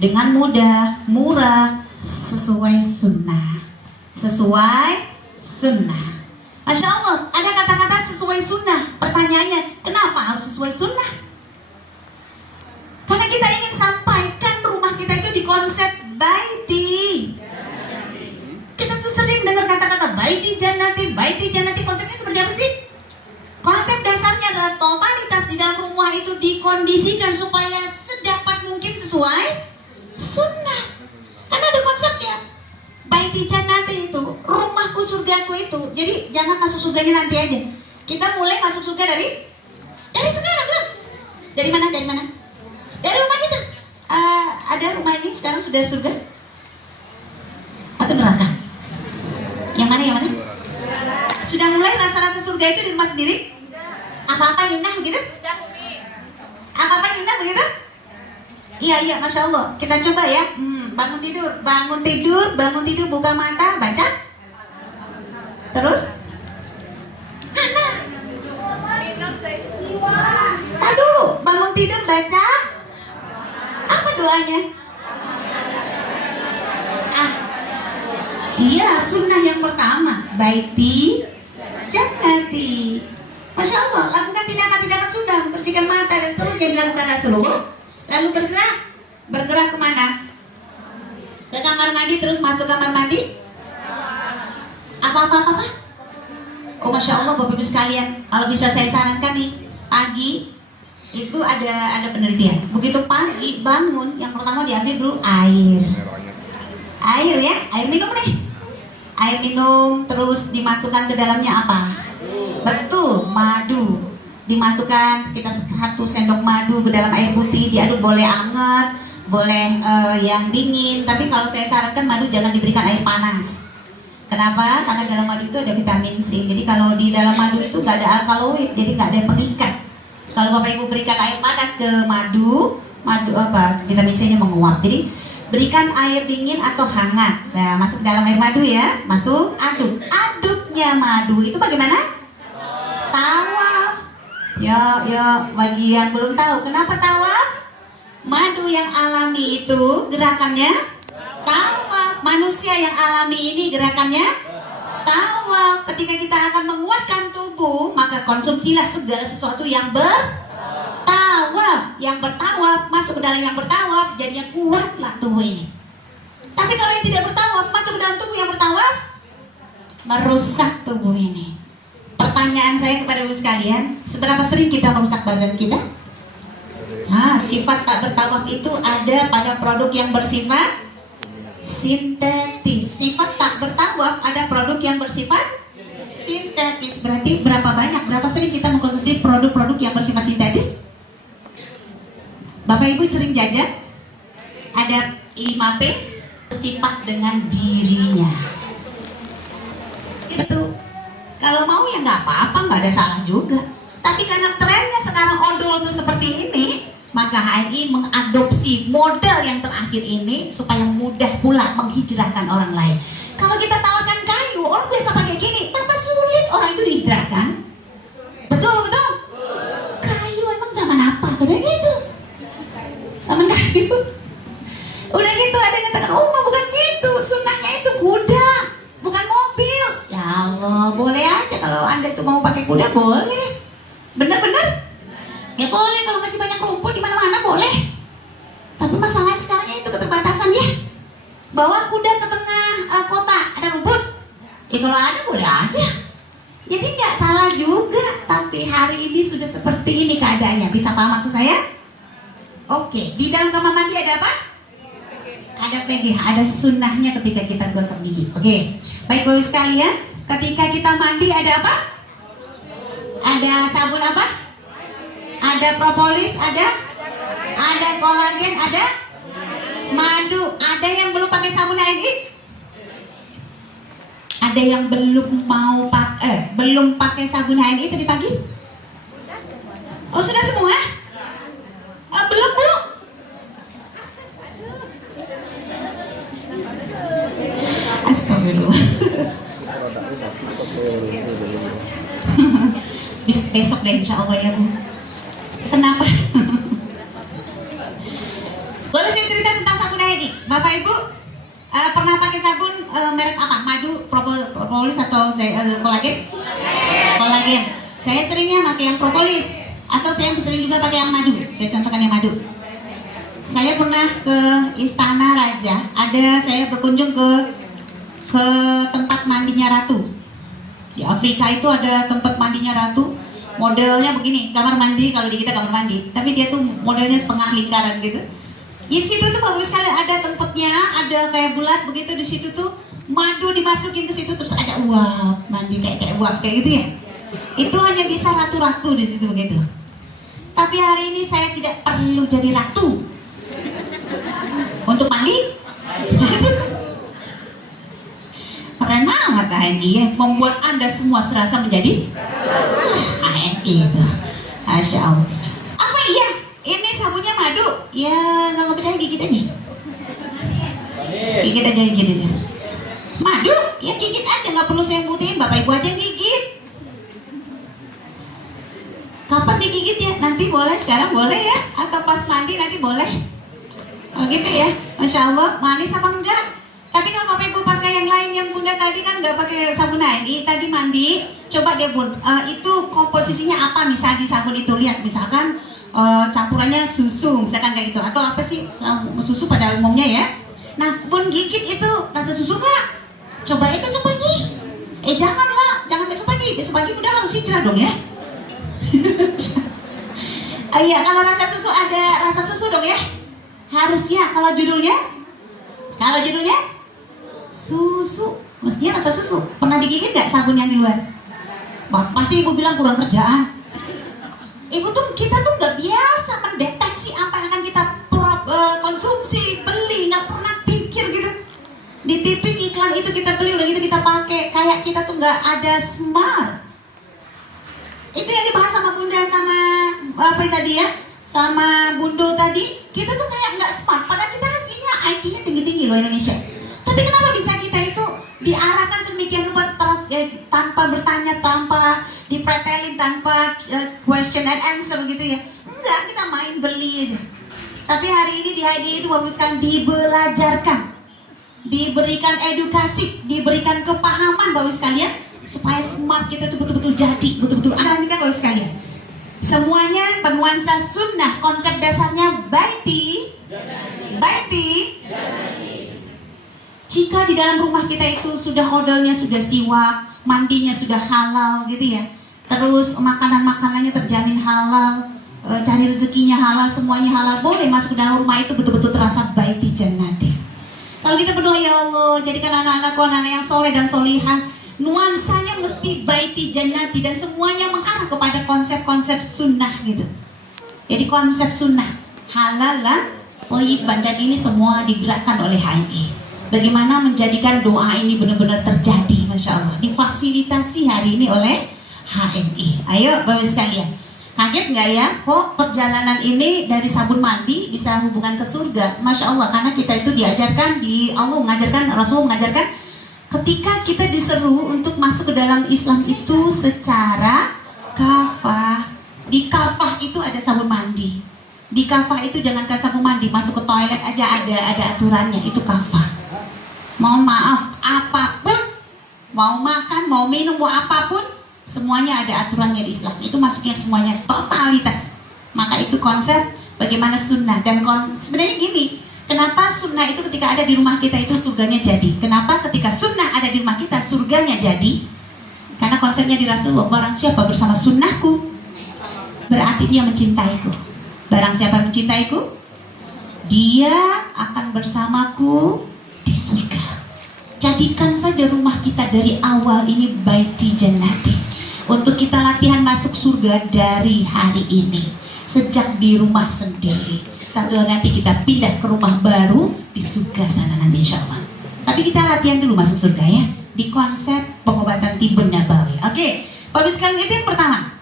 dengan mudah, murah, sesuai sunnah. Sesuai sunnah. Masya Allah, ada kata-kata sesuai sunnah. Pertanyaannya, kenapa harus sesuai sunnah? Karena kita ingin sampaikan rumah kita itu di konsep baiti. Kita tuh sering dengar kata-kata baiti jannati. Konsepnya seperti apa sih? Konsep dasarnya adalah totalitas di dalam rumah itu dikondisikan supaya sedapat mungkin sesuai sunnah. Karena ada konsepnya. Baiti jannati itu, rumahku surgaku itu. Jadi jangan masuk surganya nanti aja. Kita mulai masuk surga dari sekarang belum? Dari mana? Dari rumah kita. Ada rumah ini sekarang sudah surga atau neraka? Yang mana? Sudah mulai rasa-rasa surga itu di rumah sendiri? Apa-apa indah gitu? Apa-apa indah begitu? Iya, Masya Allah. Kita coba ya. Bangun tidur, buka mata, baca. Terus? Tak dulu, bangun tidur, baca. Apa doanya? Iya, sunnah yang pertama, baiti jannati. Masya Allah, lakukan tindakan-tindakan sunnah, bersihkan mata dan seterusnya dilakukan Rasulullah. Lalu bergerak kemana? Ke kamar mandi, terus masuk kamar mandi. Apa? Oh Masya Allah Bapak Ibu sekalian, kalau bisa saya sarankan nih, pagi itu ada penelitian. Begitu pagi bangun, yang pertama diambil dulu air ya, air minum nih. Air minum, terus dimasukkan ke dalamnya apa? Betul, madu. Dimasukkan sekitar 1 sendok madu ke dalam air putih, diaduk, boleh anget, boleh yang dingin. Tapi kalau saya sarankan madu jangan diberikan air panas. Kenapa? Karena dalam madu itu ada vitamin C. Jadi kalau di dalam madu itu nggak ada alkaloid, jadi nggak ada pengikat. Kalau Bapak Ibu berikan air panas ke madu apa? Vitamin C-nya menguap. Jadi berikan air dingin atau hangat. Nah, masuk dalam air madu ya. Masuk, aduknya madu itu bagaimana? Tawaf. Ya, bagi yang belum tahu, kenapa tawaf? Madu yang alami itu gerakannya tawaf. Manusia yang alami ini gerakannya tawaf. Ketika kita akan menguatkan tubuh, maka konsumsilah segala sesuatu yang bertawaf. Yang bertawaf, masuk ke dalam yang bertawaf, jadinya kuatlah tubuh ini. Tapi kalau yang tidak bertawaf, masuk ke dalam tubuh yang bertawaf, merusak tubuh ini. Pertanyaan saya kepada ibu sekalian, seberapa sering kita merusak badan kita? Nah, sifat tak bertawaf itu ada pada produk yang bersifat sintetis. Sifat tak bertawaf ada produk yang bersifat sintetis. Berarti berapa sering kita mengkonsumsi produk-produk yang bersifat sintetis? Bapak Ibu sering jajan? Ada 5P, sifat dengan dirinya. Itu kalau mau ya nggak apa-apa, nggak ada salah juga. Tapi karena trennya sekarang odol tuh seperti ini, maka HMI mengadopsi model yang terakhir ini supaya mudah pula menghijrahkan orang lain. Kalau kita tawarkan kayu, orang biasa pakai gini, tanpa sulit orang itu dihijrahkan. Betul? Kayu emang zaman apa? Katanya gitu. Zaman kayu. Udah gitu ada yang katakan, oh bukan gitu, sunnahnya itu kuda, bukan mobil. Ya Allah, boleh aja kalau Anda itu mau pakai kuda, boleh. Bener-bener? Ya boleh, kalau masih banyak rumput di mana-mana boleh. Tapi masalahnya sekarang itu keterbatasan ya. Bawa kuda ke tengah kota, ada rumput. Ya kalau ada boleh aja. Jadi nggak salah juga. Tapi hari ini sudah seperti ini keadaannya. Bisa paham maksud saya? Oke, di dalam kamar mandi ada apa? Ada PG, ada sunnahnya ketika kita gosok gigi. Oke, baik Bapak sekalian, ketika kita mandi ada apa? Ada sabun apa? Ada propolis, ada kolagen, ada madu. Ada yang belum pakai sabun HMI? Ada yang belum pakai sabun HMI tadi pagi? Oh sudah semua? Oh, belum Bu? Astagfirullah. Besok deh insya Allah ya Bu. Kenapa? Boleh saya cerita tentang sabun lagi, Bapak Ibu pernah pakai sabun merek apa? Madu, propolis atau kolagen? Kolagen. Saya seringnya pakai yang propolis, atau saya sering juga pakai yang madu. Saya contohkan yang madu. Saya pernah ke Istana Raja, saya berkunjung ke tempat mandinya ratu. Di Afrika itu ada tempat mandinya ratu, modelnya begini, kamar mandi kalau di kita kamar mandi, tapi dia tuh modelnya setengah lingkaran gitu. Di situ tuh bagus sekali, ada tempatnya, ada kayak bulat begitu, di situ tuh madu dimasukin ke situ, terus ada uap mandi kayak uap kayak gitu ya. Itu hanya bisa ratu-ratu di situ begitu. Tapi hari ini saya tidak perlu jadi ratu untuk mandi. Keren banget HNI ya, membuat Anda semua serasa menjadi HNI itu. Masya Allah. Apa iya? Ini sabunnya madu? Ya nggak percaya, gigit aja. Gigit aja. Madu? Ya gigit aja, nggak perlu saya buktiin. Bapak Ibu aja yang gigit. Kapan digigit ya? Nanti boleh, sekarang boleh ya? Atau pas mandi nanti boleh? Oh gitu ya? Masya Allah, manis apa enggak? Tapi kalau Bapak Ibu pakai yang lain, yang Bunda tadi kan nggak pakai sabun ini, tadi mandi, coba deh Bun, itu komposisinya apa misalnya di sabun itu? Lihat misalkan campurannya susu, misalkan kayak gitu, atau apa sih susu pada umumnya ya? Nah Bun gigit itu rasa susu kak? Cobain besok pagi. Janganlah, jangan besok pagi Bunda harus hijrah dong ya. Iya, kalau rasa susu ada rasa susu dong ya. Harusnya kalau judulnya susu, mestinya rasa susu. Pernah digigit nggak sabun yang di luar? Wah, pasti ibu bilang kurang kerjaan. Kita tuh nggak biasa mendeteksi apa yang akan kita konsumsi, beli, nggak pernah pikir gitu. Di TV iklan itu kita beli, udah gitu kita pakai, kayak kita tuh nggak ada smart. Itu yang dibahas sama Bunda sama apa tadi ya, sama Bundo tadi, kita tuh kayak nggak smart, padahal kita aslinya IQ-nya tinggi-tinggi loh Indonesia. Tapi kenapa bisa kita itu diarahkan sedemikian rupa terus tanpa bertanya, tanpa dipretelin, tanpa question and answer gitu ya? Enggak, kita main beli aja. Tapi hari ini di HID itu bagus kan, dibelajarkan, diberikan edukasi, diberikan kepahaman bagus sekalian, supaya smart kita tuh betul-betul jadi, betul-betul ini kan bagus sekalian. Semuanya bernuansa sunnah, konsep dasarnya baiti. Jika di dalam rumah kita itu sudah odolnya sudah siwak, mandinya sudah halal gitu ya, terus makanannya terjamin halal, cari rezekinya halal, semuanya halal, boleh masuk ke dalam rumah itu betul-betul terasa baiti jannati. Kalau kita berdoa, ya Allah jadikan anak-anakku anak-anak yang soleh dan solihah, nuansanya mesti baiti jannati, dan semuanya mengarah kepada konsep-konsep sunnah gitu. Jadi konsep sunnah halal lah, thayyiban, dan ini semua digerakkan oleh HMI. Bagaimana menjadikan doa ini benar-benar terjadi, Masya Allah, difasilitasi hari ini oleh HMI. Ayo Bapak sekalian, kaget nggak ya kok perjalanan ini dari sabun mandi bisa hubungan ke surga? Masya Allah, karena kita itu diajarkan, Allah mengajarkan, Rasul mengajarkan, ketika kita diseru untuk masuk ke dalam Islam itu secara kafah. Di kafah itu ada sabun mandi. Di kafah itu jangankan sabun mandi, masuk ke toilet aja ada aturannya, itu kafah. Mohon maaf, apapun, mau makan, mau minum, mau apapun, semuanya ada aturannya di Islam. Itu masuknya semuanya totalitas. Maka itu konsep bagaimana sunnah. Dan sebenarnya gini, kenapa sunnah itu ketika ada di rumah kita itu surganya jadi? Kenapa ketika sunnah ada di rumah kita surganya jadi? Karena konsepnya di Rasulullah, barang siapa bersama sunnahku, berarti dia mencintaiku. Barang siapa mencintaiku, dia akan bersamaku di surga. Jadikan saja rumah kita dari awal ini baiti jannati, untuk kita latihan masuk surga dari hari ini, sejak di rumah sendiri. Satu hari nanti kita pindah ke rumah baru di surga sana nanti insya Allah. Tapi kita latihan dulu masuk surga ya, di konsep pengobatan Tibbun Nabawi. Oke, Bapak sekalian, itu yang pertama.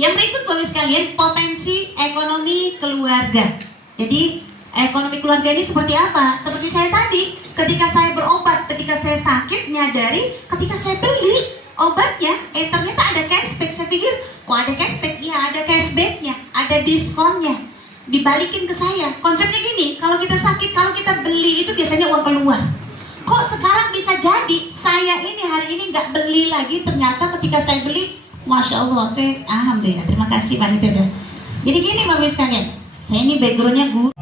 Yang berikut Bapak sekalian, potensi ekonomi keluarga. Jadi ekonomi keluarga ini seperti apa? Seperti saya tadi, ketika saya berobat, ketika saya sakit, nyadari ketika saya beli obatnya, ternyata ada cashback. Saya pikir, kok ada cashback? Iya, ada cashbacknya, ada diskonnya. dibalikin ke saya. Konsepnya gini, kalau kita sakit, kalau kita beli itu biasanya uang keluar. Kok sekarang bisa jadi saya ini hari ini nggak beli lagi, ternyata ketika saya beli, Masya Allah, saya alhamdulillah, terima kasih Pak Nitya. Jadi gini Bapak sekalian, saya ini backgroundnya guru.